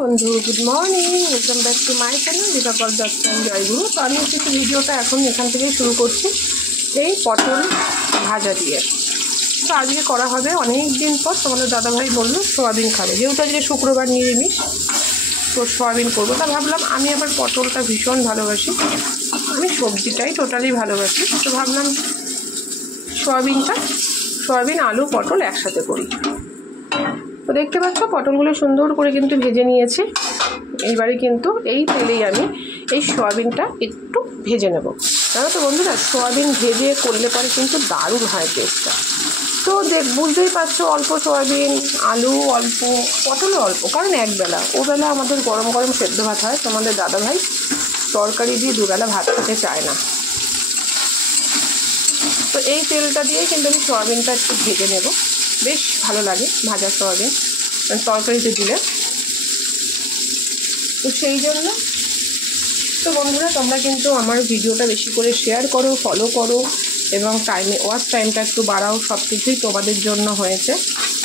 বন্ধু, good morning, welcome back to my channel Dipakar Dutta Joyguru. তো আমি হচ্ছে ভিডিওটা এখন এখান থেকেই শুরু করছি, এই পটল ভাজা দিয়ে। তো আজকে করা হবে অনেক দিন পর। তোমাদের দাদাভাই বললো সোয়াবিন খাবে, যেহেতু আজকে শুক্রবার নিরামিষ, তো সোয়াবিন করবো। তা ভাবলাম আমি আবার পটলটা ভীষণ ভালোবাসি, আমি সবজিটাই টোটালি ভালোবাসি। তো ভাবলাম সোয়াবিন আলু পটল একসাথে করি। তো দেখতে পাচ্ছ পটলগুলো সুন্দর করে কিন্তু ভেজে নিয়েছি। এইবারে কিন্তু এই তেলেই আমি এই সোয়াবিনটা একটু ভেজে নেব। জানো তো বন্ধুরা, সোয়াবিন ভেজে করলে পরে কিন্তু দারুণ হয় টেস্টটা। তো বুঝতেই পারছো, অল্প সোয়াবিন, আলু অল্প, পটলও অল্প, কারণ একবেলা, ওবেলা আমাদের গরম গরম সেদ্ধ ভাত হয়। তোমাদের দাদাভাই তরকারি দিয়ে দুবেলা ভাত খেতে চায় না। তো এই তেলটা দিয়েই কিন্তু আমি সোয়াবিনটা একটু ভেজে নেব, বেশ ভালো লাগে ভাজা সোয়াবিন তরকারিতে দিলে। তো সেই জন্য তো বন্ধুরা, তোমরা কিন্তু আমার ভিডিওটা বেশি করে শেয়ার করো, ফলো করো, এবং ওয়াচ টাইমটা একটু বাড়াও। সব কিছুই তোমাদের জন্য হয়েছে,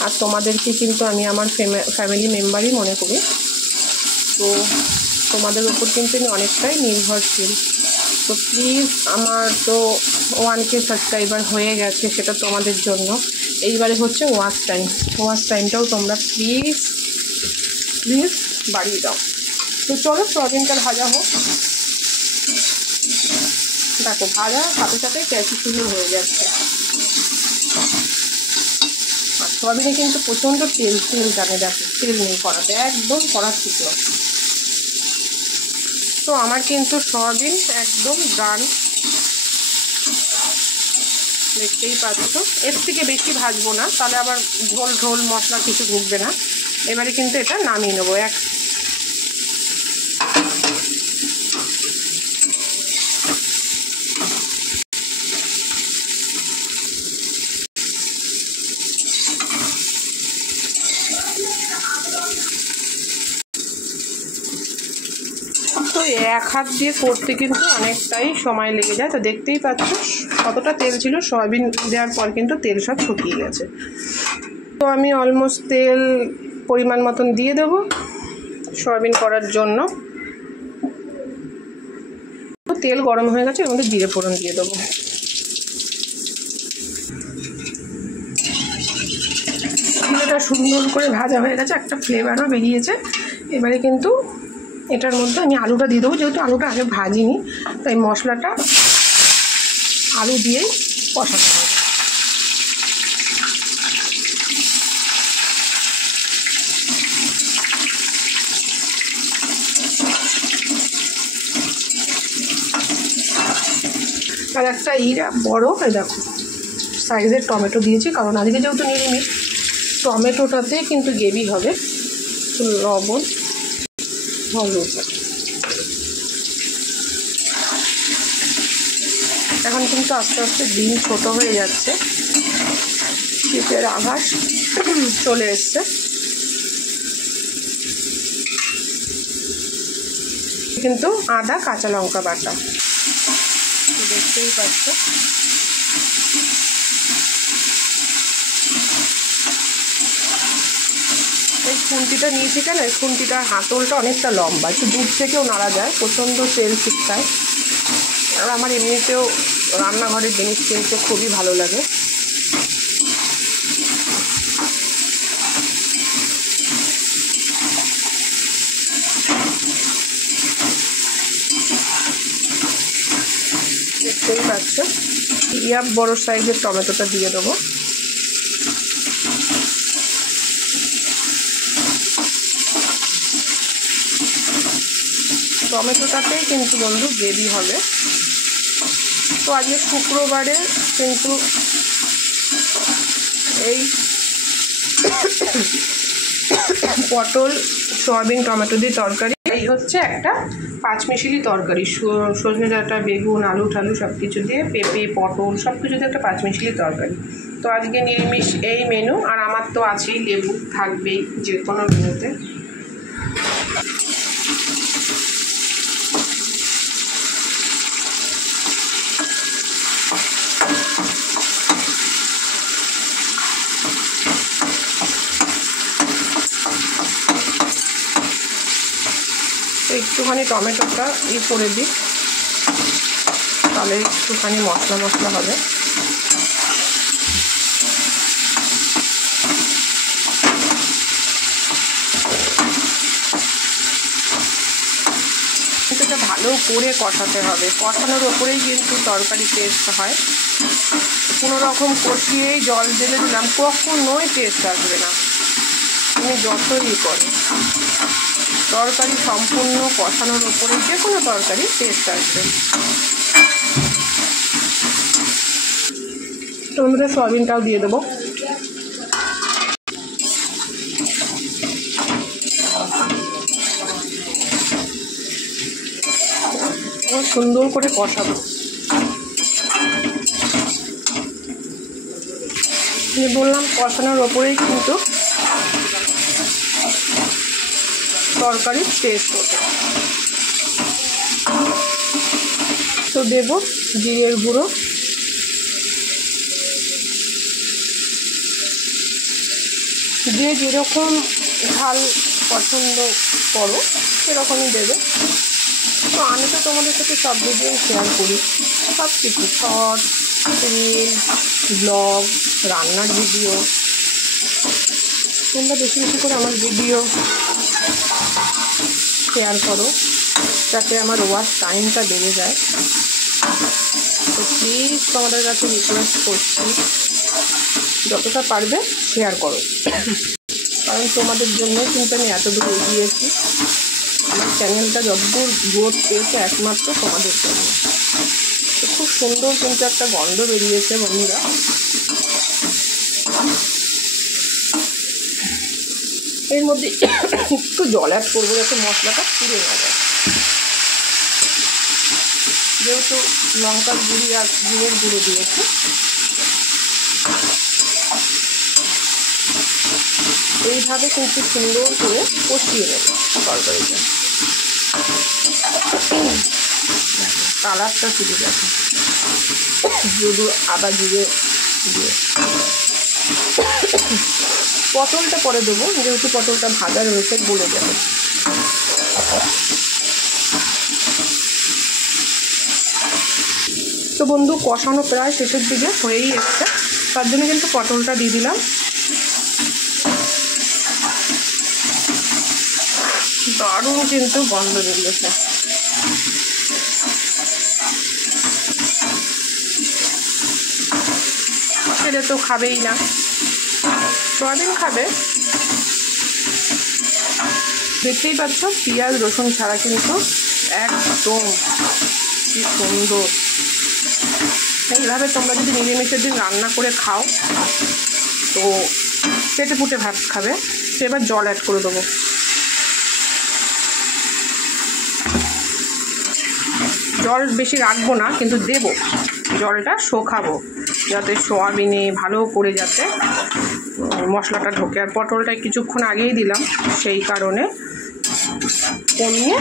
আর তোমাদেরকে কিন্তু আমি আমার ফ্যামিলি মেম্বারই মনে করি। তো তোমাদের উপর কিন্তু আমি অনেকটাই নির্ভরশীল। তো প্লিজ, আমার তো 1K সাবস্ক্রাইবার হয়ে গেছে, সেটা তোমাদের জন্য। এইবারে হচ্ছে ওয়াচ টাইমটাও তোমরা প্লিজ বাড়িয়ে দাও। তো চলো সোয়াবিনটা ভাজা হোক। দেখো, ভাজা সাথে সাথে ক্যাচি সুন্দর হয়ে যাচ্ছে। আর সোয়াবিনে কিন্তু প্রচণ্ড তেল জানে, দেখো তেল নেই কড়াতে, একদম কড়া শুকনো। তো আমার কিন্তু সোয়াবিন একদম ডান, দেখতেই পাচ্ছ। এর থেকে বেশি ভাজবো না, তাহলে আবার ঝোল মশলা কিছু ঢুকবে না। এবারে কিন্তু এটা নামিয়ে নেবো। তো এক হাত দিয়ে করতে কিন্তু অনেকটাই সময় লেগে যায়। তো দেখতেই পাচ্ছ কতটা তেল ছিল, সয়াবিন দেওয়ার পর কিন্তু তেল সব শুকিয়ে গেছে। তো আমি অলমোস্ট তেল পরিমাণ মতন দিয়ে দেবো সয়াবিন করার জন্য। তেল গরম হয়ে গেছে, এর মধ্যে জিরে ফোড়ন দিয়ে দেবো। জিরেটা সুন্দর করে ভাজা হয়ে গেছে, একটা ফ্লেভারও বেরিয়েছে। এবারে কিন্তু এটার মধ্যে আমি আলুটা দিয়ে দেবো, যেহেতু আলুটা আগে ভাজিনি, তাই মশলাটা আলু দিয়েই কষাতে হবে। আর একটা বড় দেখো সাইজের টমেটো দিয়েছি, কারণ আজকে যেহেতু নিরামিষ, টমেটোটাতে কিন্তু গ্রেভি হবে। লবণ, হলুদ। এখন কিন্তু আস্তে আস্তে দিন ছোট হয়ে যাচ্ছে, শীতের আভাস চলে এসছে। কিন্তু আদা কাঁচা লঙ্কা বাটা, দেখতেই পাচ্ছ। এই খুন্তিটা নিয়েছি কেন, এই খুন্তিটার হাতলটা অনেকটা লম্বা, একটু দূর থেকেও নাড়া যায়, প্রচণ্ড তেল ছিটকায়। আর আমার এমনিতেও রান্নাঘরের জিনিস কিনতে খুবই ভালো লাগে। দেখতেই পাচ্ছ, বড় সাইজের টমেটোটা দিয়ে দেবো। টমেটোটাতেই কিন্তু বন্ধু গ্রেভি হবে। তো আজকে শুক্রবারে কিন্তু এই পটল সয়াবিন টমেটো দিয়ে তরকারি, এই হচ্ছে একটা পাঁচমিশালি তরকারি। সজনে ডাঁটা, বেগুন, আলু ঠালু সব কিছু দিয়ে, পেঁপে, পটল সব কিছু দিয়ে একটা পাঁচমিশালি তরকারি। তো আজকে নিরামিষ এই মেনু, আর আমার তো আছেই লেবু, থাকবেই যে কোনো মেনুতে। একটুখানি টমেটোটা করে দিই, তাহলে একটুখানি মশলা মশলা হবে। এটা ভালো করে কষাতে হবে, কষানোর ওপরেই কিন্তু তরকারি টেস্ট হয়। কোনো রকম কষিয়েই জল ঢেলে দিলাম, কখনোই টেস্ট আসবে না। তুমি যতই করো, তরকারি সম্পূর্ণ কষানোর ওপরে যে কোনো তরকারি টেস্ট আসবে। টমেটো সয়াবিনটাও দিয়ে দেবো। সুন্দর করে কষাবো। বললাম কষানোর ওপরেই কিন্তু তরকারির টেস্ট ওঠে। তো দেব জিরের গুঁড়ো, যে যেরকম ঝাল পছন্দ করো সেরকমই দেবে। তো আমি তো তোমাদের সাথে সব ভিডিও শেয়ার করি, সব কিছু শর্ট, রিল, ব্লগ, রান্নার ভিডিও। তোমরা বেশি বেশি করে আমার ভিডিও শেয়ার করো, যাতে আমার ওয়াচ টাইমটা বেড়ে যায়। তো প্লিজ তোমাদের কাছে রিকোয়েস্ট করছি, যতটা পারবে শেয়ার করো, কারণ তোমাদের জন্য কিন্তু আমি এতদূর এগিয়েছি। আমার চ্যানেলটা যতদূর গ্রোথ পেয়েছে একমাত্র তোমাদের জন্য। তো খুব সুন্দর কিন্তু একটা গন্ধ বেরিয়েছে বন্ধুরা। এর মধ্যে একটু জল অ্যাড করবো যাতে মশলাটা পুড়ে না যায়। যেহেতু লঙ্কার গুঁড়ি আর জিরের গুঁড়ো দিয়েছে, এইভাবে কিন্তু সুন্দর করে কষিয়ে নেব তরকারিটা। কালারটা শুধু দেখো, শুধু আদা জিরে দিয়ে। পটলটা পরে দেবো, যেহেতু পটলটা ভাজা রয়েছে গলে যাবে। তো বন্ধু কষানো প্রায় শেষের দিকে হয়েই এসছে, তার জন্য কিন্তু পটলটা দিয়ে দিলাম। দারুণ কিন্তু গন্ধ বেরিয়েছে। ছেলে তো খাবেই না, সয়াবিন খাবে। দেখতেই পাচ্ছ পেঁয়াজ রসুন ছাড়া কিন্তু একদম কি সুন্দর। এইভাবে তোমরা যদি নিরামিষের দিন রান্না করে খাও তো পেটে পুটে ভাত খাবে। এবার জল অ্যাড করে দেবো। জল বেশি রাখবো না, কিন্তু দেবো, জলটা শোকাবো যাতে সোয়াবিনে ভালো করে যাতে মশলাটা ঢোকে। আর পটলটা কিছুক্ষণ আগেই দিলাম, সেই কারণে কমিয়ে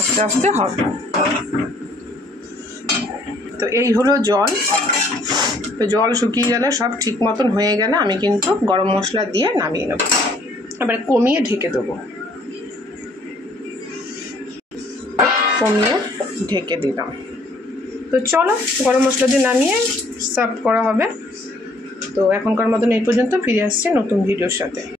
আস্তে আস্তে হবে। তো এই হলো জল। তো জল শুকিয়ে গেলে সব ঠিক মতন হয়ে গেলে আমি কিন্তু গরম মশলা দিয়ে নামিয়ে নেব। এবার কমিয়ে ঢেকে দেবো, কমিয়ে ঢেকে দিলাম। তো চলো গরম মশলা দিয়ে নামিয়ে সার্ভ করা হবে। তো এখনকার মতন এই পর্যন্ত, ফিরে আসছি নতুন ভিডিওর সাথে।